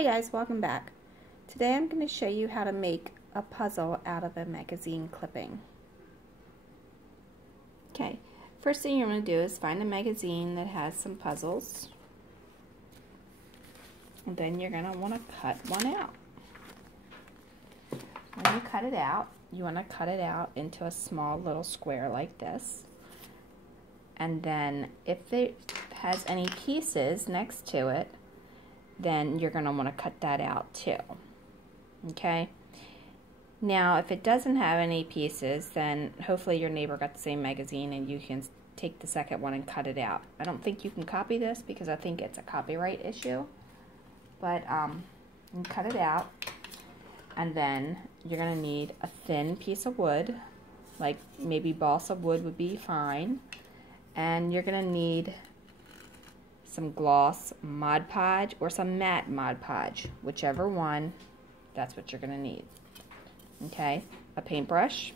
Hi guys, welcome back. Today I'm going to show you how to make a puzzle out of a magazine clipping. Okay, first thing you're going to do is find a magazine that has some puzzles. And then you're going to want to cut one out. When you cut it out, you want to cut it out into a small little square like this. And then if it has any pieces next to it, then you're going to want to cut that out too. Okay? Now, if it doesn't have any pieces, then hopefully your neighbor got the same magazine and you can take the second one and cut it out. I don't think you can copy this because I think it's a copyright issue. But you cut it out, and then you're going to need a thin piece of wood, like maybe balsa wood would be fine. And you're going to need some gloss Mod Podge or some matte Mod Podge, whichever one, that's what you're going to need. Okay, a paintbrush.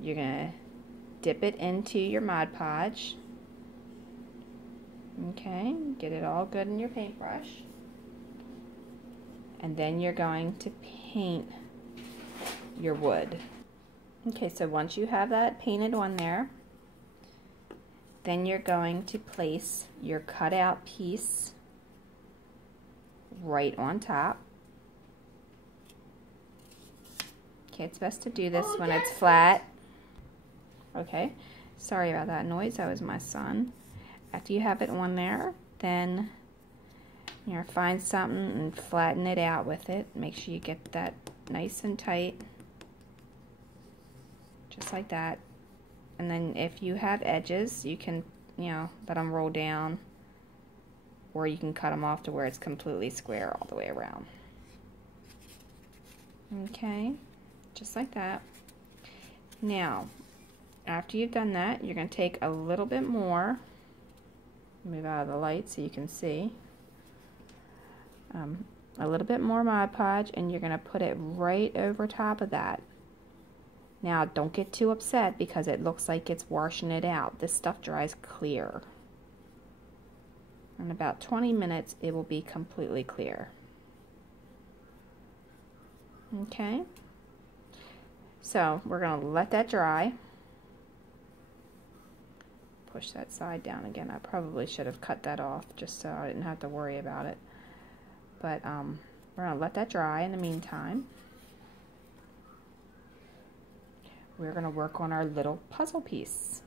You're going to dip it into your Mod Podge. Okay, get it all good in your paintbrush. And then you're going to paint your wood. Okay, so once you have that painted on there, then you're going to place your cutout piece right on top. Okay, it's best to do this when it's flat. Okay, sorry about that noise, that was my son. After you have it on there, then find something and flatten it out with it. Make sure you get that nice and tight, just like that. And then if you have edges, you can, let them roll down, or you can cut them off to where it's completely square all the way around. Okay, just like that. Now, after you've done that, you're going to take a little bit more, move out of the light so you can see, a little bit more Mod Podge, and you're going to put it right over top of that. Now, don't get too upset because it looks like it's washing it out. This stuff dries clear. In about 20 minutes, it will be completely clear. Okay? So, we're going to let that dry. Push that side down again. I probably should have cut that off just so I didn't have to worry about it. But we're going to let that dry in the meantime. We're going to work on our little puzzle piece.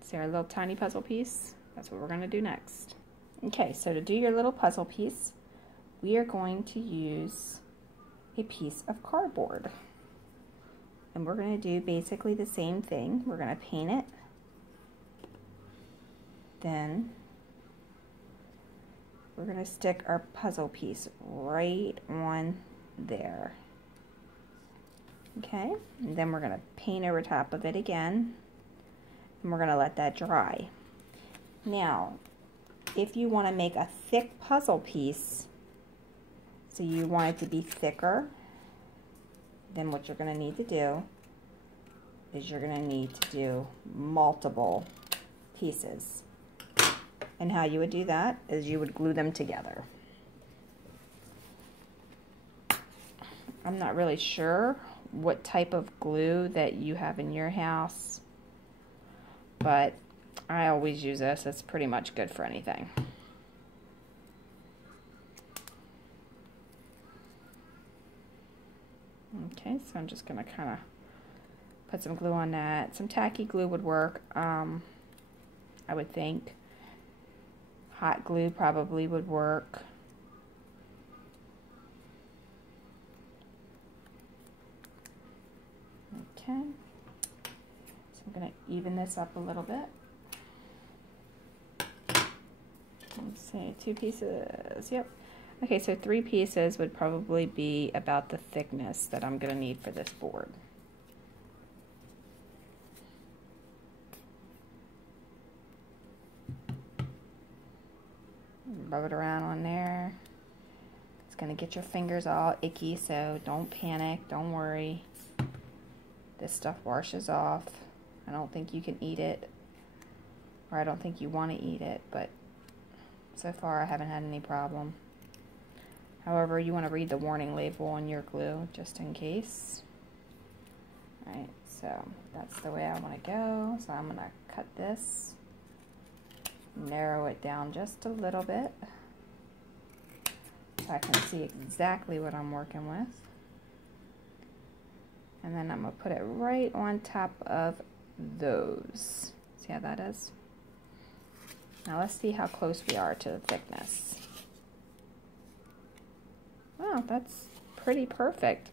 See our little tiny puzzle piece? That's what we're going to do next. Okay, so to do your little puzzle piece, we are going to use a piece of cardboard. And we're going to do basically the same thing. We're going to paint it. Then we're going to stick our puzzle piece right on there. Okay, and then we're going to paint over top of it again, and we're going to let that dry. Now, if you want to make a thick puzzle piece, so you want it to be thicker, then what you're going to need to do is you're going to need to do multiple pieces. And how you would do that is you would glue them together. I'm not really sure what type of glue that you have in your house, but I always use this. It's pretty much good for anything. Okay, so I'm just going to kind of put some glue on that. Some tacky glue would work, I would think. Hot glue probably would work. Okay, so I'm going to even this up a little bit. Let's see, 2 pieces, yep. Okay, so 3 pieces would probably be about the thickness that I'm going to need for this board. Rub it around on there. It's going to get your fingers all icky, so don't panic, don't worry. This stuff washes off. I don't think you can eat it, or I don't think you want to eat it, but so far I haven't had any problem. However, you want to read the warning label on your glue just in case. Alright, so that's the way I want to go. So I'm going to cut this, narrow it down just a little bit so I can see exactly what I'm working with. And then I'm going to put it right on top of those. See how that is? Now let's see how close we are to the thickness. Wow, that's pretty perfect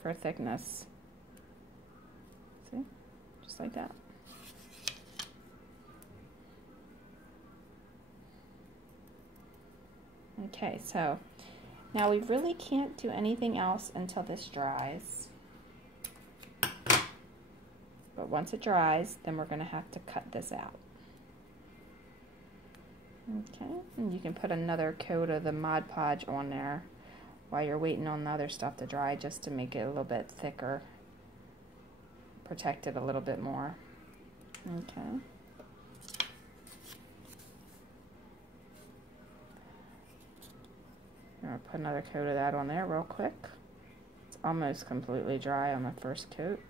for thickness. See? Just like that. Okay, so now we really can't do anything else until this dries. But once it dries, then we're going to have to cut this out. Okay, and you can put another coat of the Mod Podge on there while you're waiting on the other stuff to dry, just to make it a little bit thicker, protect it a little bit more. Okay. I'm going to put another coat of that on there real quick. It's almost completely dry on the first coat.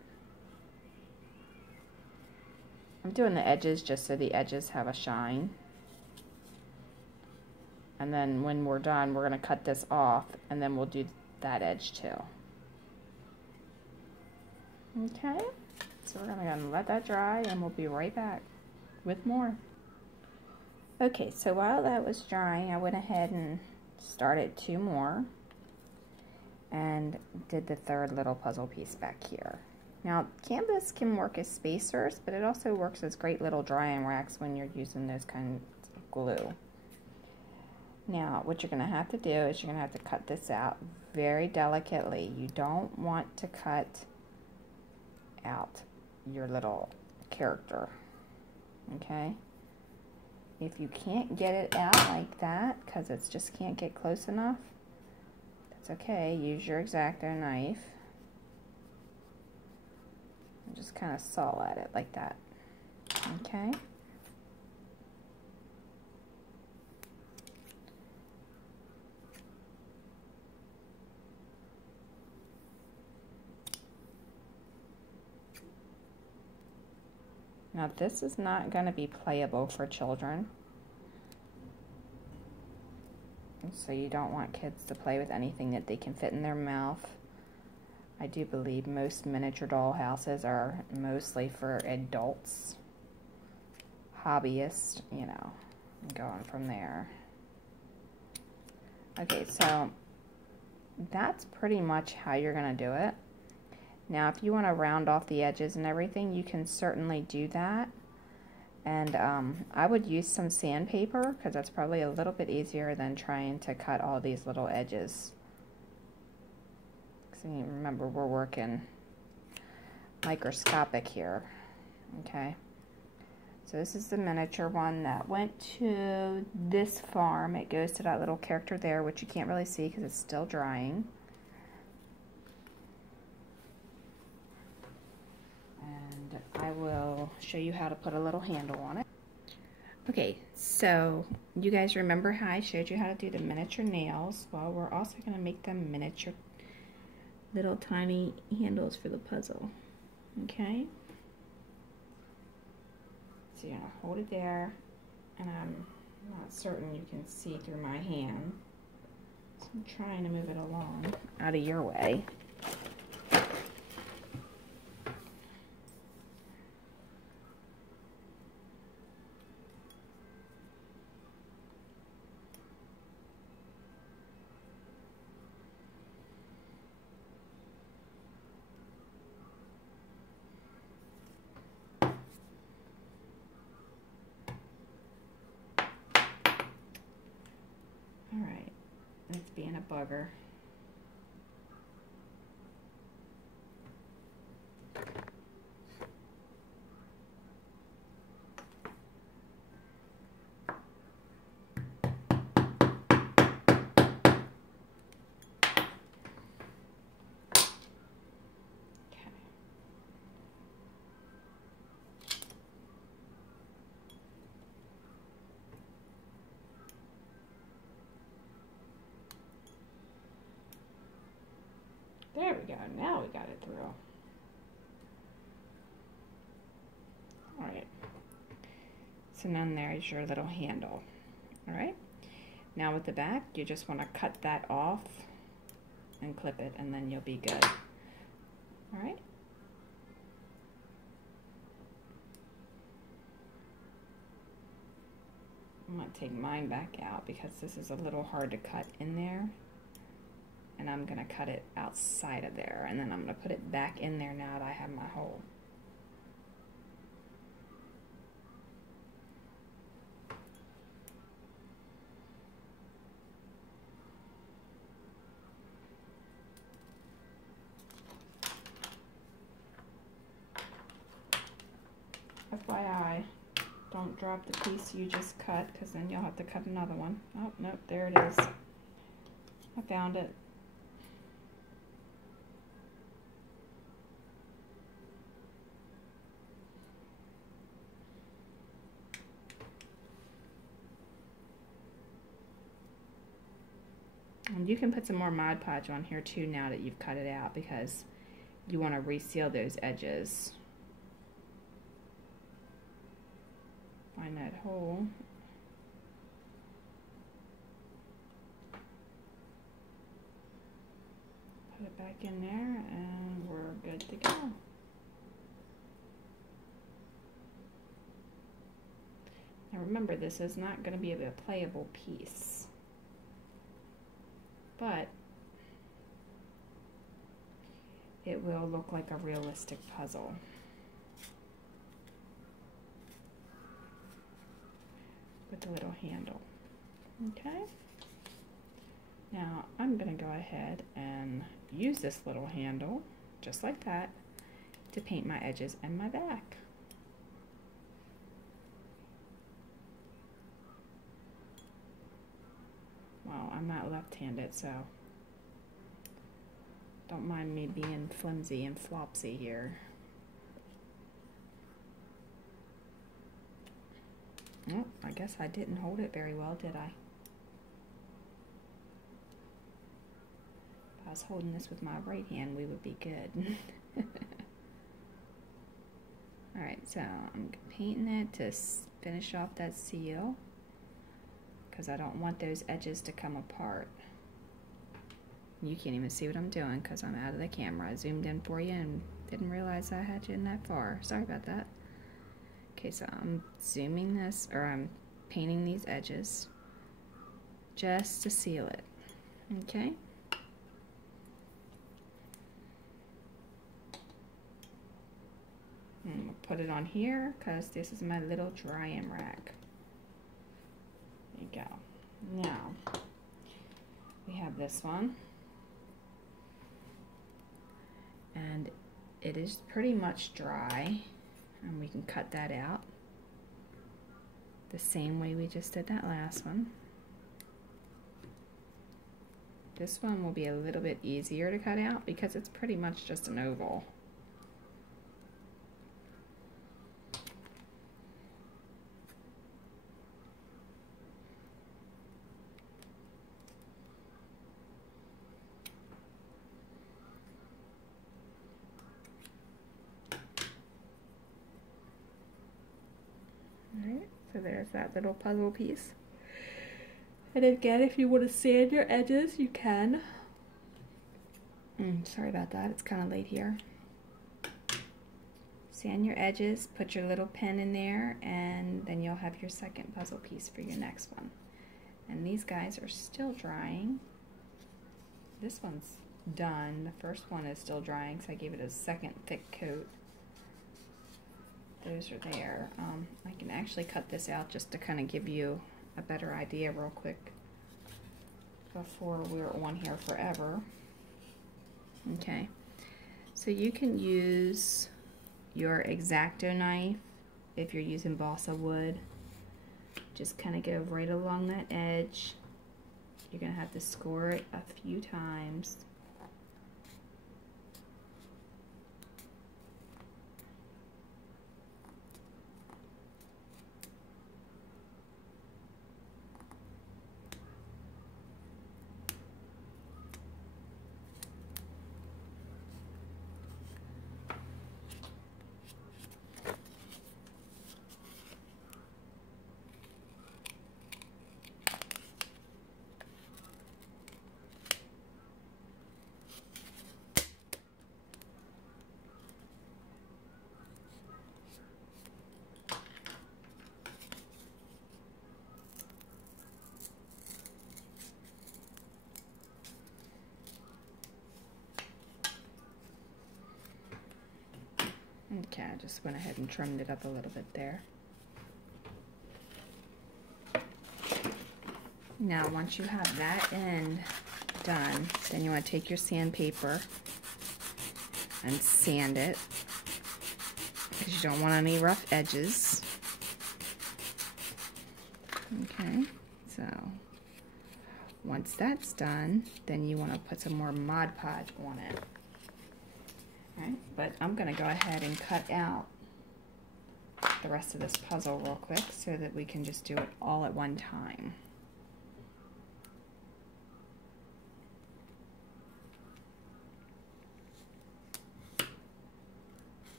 I'm doing the edges just so the edges have a shine. And then when we're done, we're going to cut this off, and then we'll do that edge too. Okay, so we're going to let that dry, and we'll be right back with more. Okay, so while that was drying, I went ahead and started 2 more and did the 3rd little puzzle piece back here. Now, canvas can work as spacers, but it also works as great little drying racks when you're using those kinds of glue. Now, what you're going to have to do is you're going to have to cut this out very delicately. You don't want to cut out your little character, okay? If you can't get it out like that, because it just can't get close enough, that's okay. Use your X-Acto knife. And just kind of saw at it like that, okay? Now this is not going to be playable for children, so you don't want kids to play with anything that they can fit in their mouth. I do believe most miniature doll houses are mostly for adults, hobbyists, you know, going from there. Okay, so that's pretty much how you're going to do it. Now, if you want to round off the edges and everything, you can certainly do that. And I would use some sandpaper, because that's probably a little bit easier than trying to cut all these little edges. So remember, we're working microscopic here. Okay. So this is the miniature one that went to this farm. It goes to that little character there, which you can't really see because it's still drying. And I will show you how to put a little handle on it. Okay, so you guys remember how I showed you how to do the miniature nails? Well, we're also going to make them miniature little tiny handles for the puzzle. Okay? So you're going to hold it there, and I'm not certain you can see through my hand. So I'm trying to move it along out of your way. Alright, it's being a bugger. now we got it through. All right, so now there's your little handle. All right, now with the back, you just want to cut that off and clip it, and then you'll be good. All right. I'm going to take mine back out because this is a little hard to cut in there. And I'm going to cut it outside of there. And then I'm going to put it back in there now that I have my hole. FYI. Don't drop the piece you just cut, because then you'll have to cut another one. Oh, nope, there it is. I found it. And you can put some more Mod Podge on here too now that you've cut it out, because you want to reseal those edges. Find that hole. Put it back in there and we're good to go. Now remember, this is not going to be a playable piece, but it will look like a realistic puzzle. With the little handle. Okay. Now I'm going to go ahead and use this little handle, just like that, to paint my edges and my back. Well, I'm not left-handed, so don't mind me being flimsy and flopsy here. Oh, I guess I didn't hold it very well, did I? If I was holding this with my right hand, we would be good. Alright, so I'm painting it to finish off that seal, because I don't want those edges to come apart. You can't even see what I'm doing because I'm out of the camera. I zoomed in for you and didn't realize I had you in that far. Sorry about that. Okay, so I'm zooming this, or I'm painting these edges just to seal it. Okay? I'm gonna put it on here because this is my little drying rack. There you go. Now, we have this one. And it is pretty much dry. And we can cut that out the same way we just did that last one. This one will be a little bit easier to cut out because it's pretty much just an oval. So there's that little puzzle piece. And again, if you want to sand your edges, you can. Sorry about that, it's kind of late here. Sand your edges, put your little pen in there, and then you'll have your second puzzle piece for your next one. And these guys are still drying. This one's done. The first one is still drying, so I gave it a second thick coat. Those are there. I can actually cut this out just to kind of give you a better idea real quick before we're on here forever. Okay, so you can use your X-Acto knife if you're using balsa wood. Just kind of go right along that edge. You're going to have to score it a few times. Okay, I just went ahead and trimmed it up a little bit there. Now, once you have that end done, then you want to take your sandpaper and sand it, because you don't want any rough edges. Okay, so once that's done, then you want to put some more Mod Podge on it. Alright, but I'm going to go ahead and cut out the rest of this puzzle real quick so that we can just do it all at one time.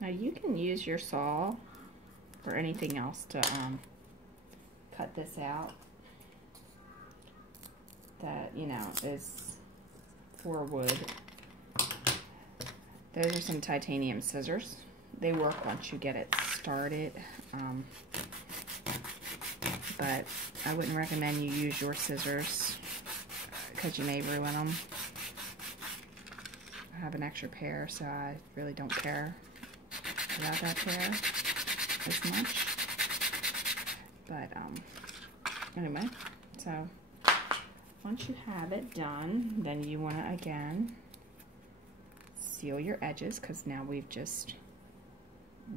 Now you can use your saw or anything else to cut this out that, you know, is for wood. Those are some titanium scissors. They work once you get it started, but I wouldn't recommend you use your scissors because you may ruin them. I have an extra pair, so I really don't care about that pair as much. But anyway, so once you have it done, then you want to again seal your edges, because now we've just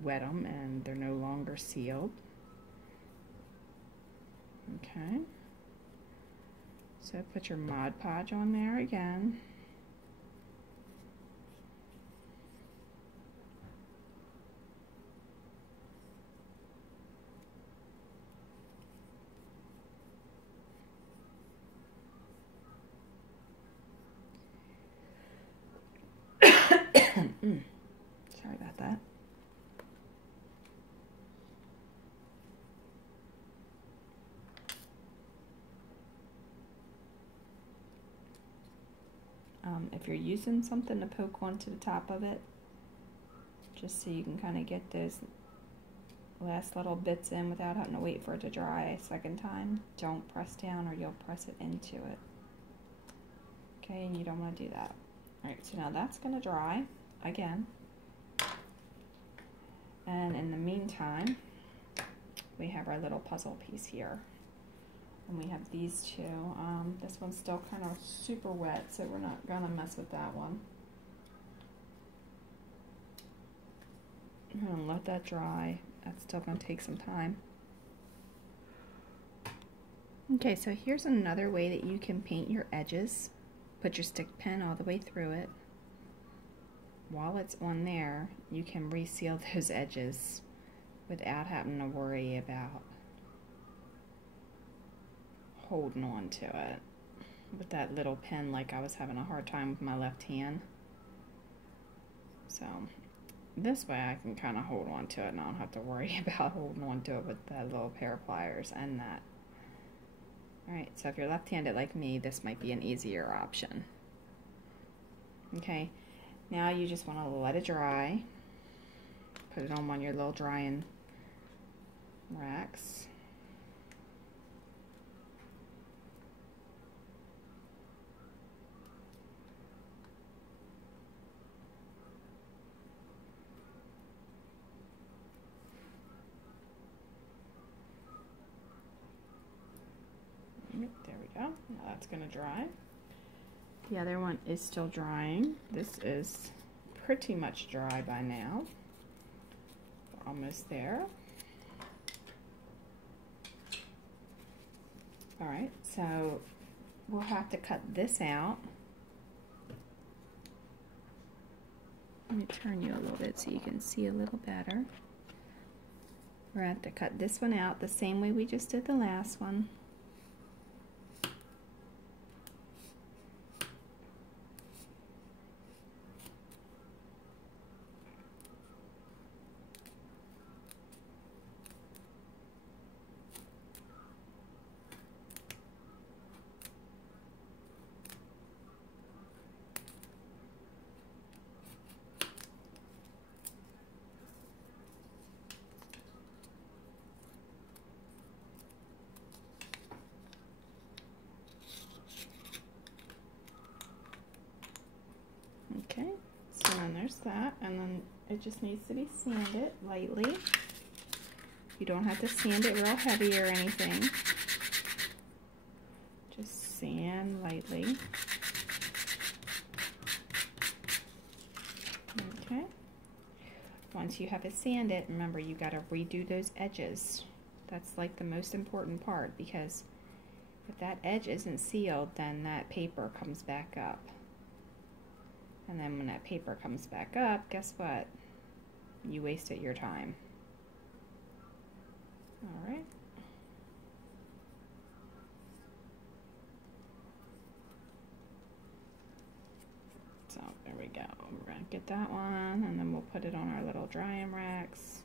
wet them and they're no longer sealed. Okay, so put your Mod Podge on there again. Sorry about that. If you're using something to poke onto the top of it, just so you can kind of get those last little bits in without having to wait for it to dry a second time, don't press down or you'll press it into it. Okay, and you don't want to do that. Alright, so now that's going to dry again. And in the meantime, we have our little puzzle piece here. And we have these two. This one's still kind of super wet, so we're not going to mess with that one. I'm going to let that dry. That's still going to take some time. Okay, so here's another way that you can paint your edges. Put your stick pin all the way through it. While it's on there, you can reseal those edges without having to worry about holding on to it with that little pen, like I was having a hard time with my left hand. So this way I can kind of hold on to it and I don't have to worry about holding on to it with that little pair of pliers and that. Alright, so if you're left-handed like me, this might be an easier option. Okay, now you just want to let it dry. Put it on one of your little drying racks. There we go. Now that's going to dry. The other one is still drying. This is pretty much dry by now. We're almost there. Alright, so we'll have to cut this out. Let me turn you a little bit so you can see a little better. We're going to have to cut this one out the same way we just did the last one. there's that, and then it just needs to be sanded lightly. You don't have to sand it real heavy or anything. Just sand lightly. Okay. Once you have it sanded, remember you got to redo those edges. That's like the most important part, because if that edge isn't sealed, then that paper comes back up. And then when that paper comes back up, guess what? You wasted your time. All right. So there we go. We're going to get that one, and then we'll put it on our little drying racks.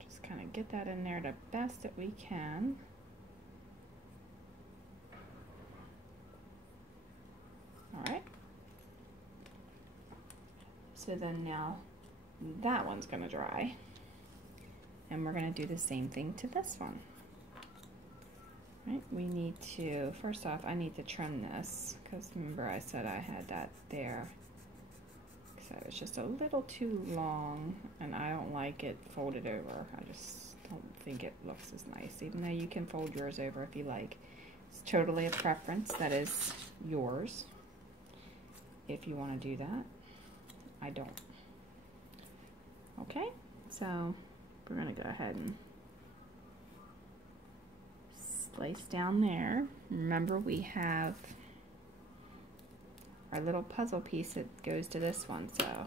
Just kind of get that in there the best that we can. Alright, so then now that one's going to dry, and we're going to do the same thing to this one. Right, we need to, first off, I need to trim this, because remember I said I had that there, so it's just a little too long, and I don't like it folded over. I just don't think it looks as nice, even though you can fold yours over if you like. It's totally a preference, that is yours. If you want to do that, I don't. Okay, so we're going to go ahead and slice down there. Remember, we have our little puzzle piece that goes to this one, so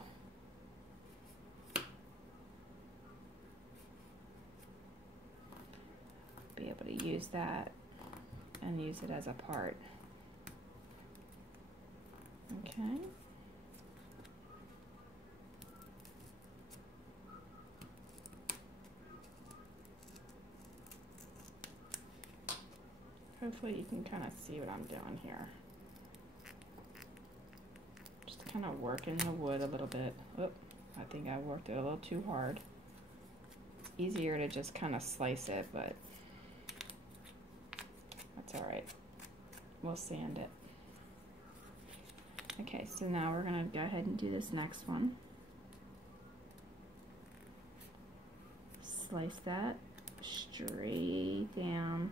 be able to use that and use it as a part. Okay. Hopefully you can kind of see what I'm doing here. Just kind of working the wood a little bit. Oh, I think I worked it a little too hard. It's easier to just kind of slice it, but that's all right. We'll sand it. Okay, so now we're going to go ahead and do this next one. Slice that straight down.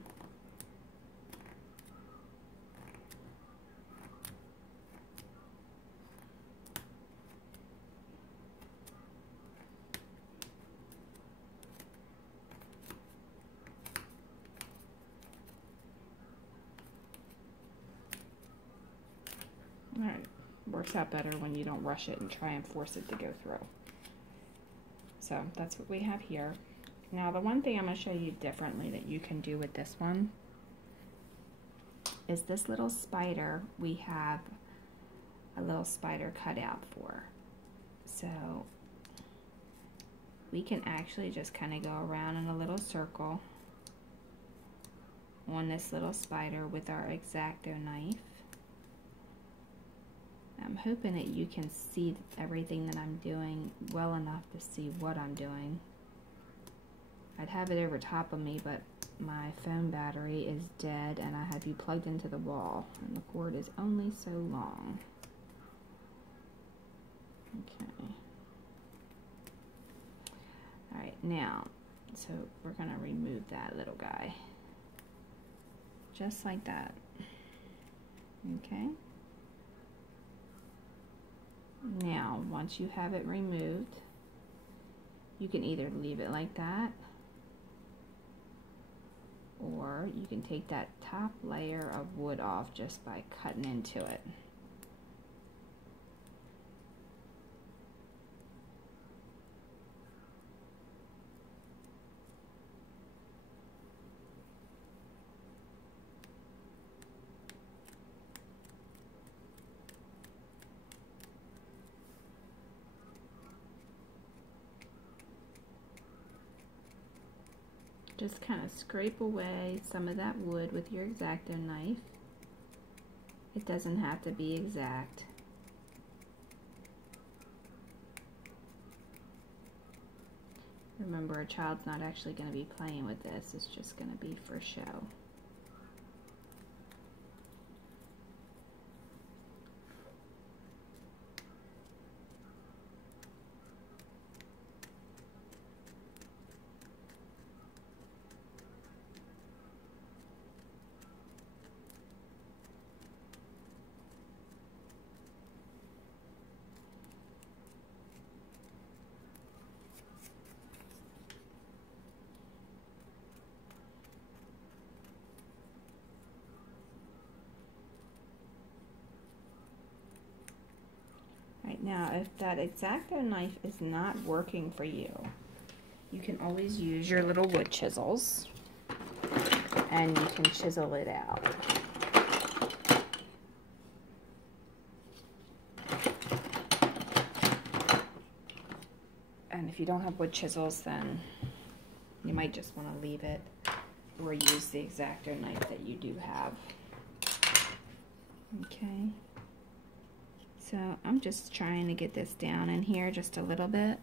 All right. Works out better when you don't rush it and try and force it to go through. So that's what we have here. Now the one thing I'm going to show you differently that you can do with this one is this little spider. We have a little spider cut out for. So we can actually just kind of go around in a little circle on this little spider with our X-Acto knife. I'm hoping that you can see everything that I'm doing well enough to see what I'm doing. I'd have it over top of me, but my phone battery is dead and I have you plugged into the wall and the cord is only so long. Okay. Alright, now, so we're going to remove that little guy. Just like that. Okay. Now, once you have it removed, you can either leave it like that, or you can take that top layer of wood off just by cutting into it. Just kind of scrape away some of that wood with your X-Acto knife. It doesn't have to be exact. Remember, a child's not actually going to be playing with this. It's just going to be for show. if that X-Acto knife is not working for you, you can always use your little wood chisels and you can chisel it out. And if you don't have wood chisels, then you might just want to leave it or use the X-Acto knife that you do have. Okay. So I'm just trying to get this down in here just a little bit.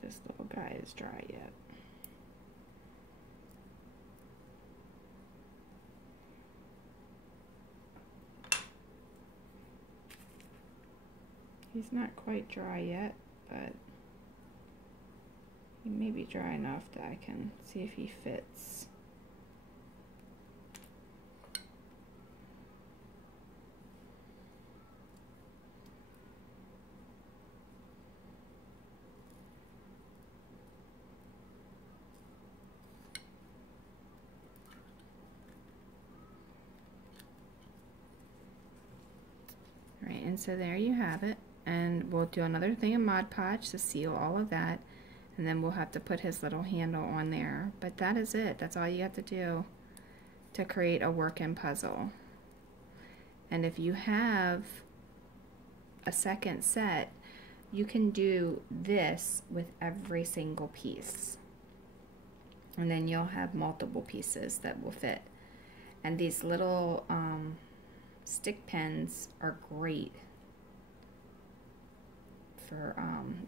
This little guy is dry yet. He's not quite dry yet, but he may be dry enough that I can see if he fits. Right, and so there you have it, and we'll do another thing of Mod Podge to seal all of that, and then we'll have to put his little handle on there. But that is it. That's all you have to do to create a working puzzle. And if you have a second set, you can do this with every single piece, and then you'll have multiple pieces that will fit. And these little stick pens are great for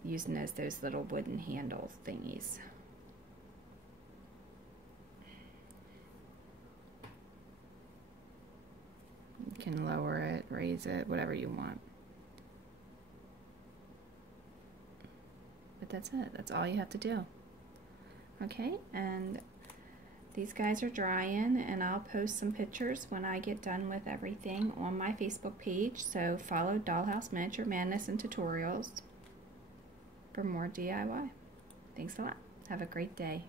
using as those little wooden handle thingies. You can lower it, raise it, whatever you want. But that's it. That's all you have to do. Okay, and these guys are drying, and I'll post some pictures when I get done with everything on my Facebook page. So follow Dollhouse Miniature Madness and Tutorials for more DIY. Thanks a lot. Have a great day.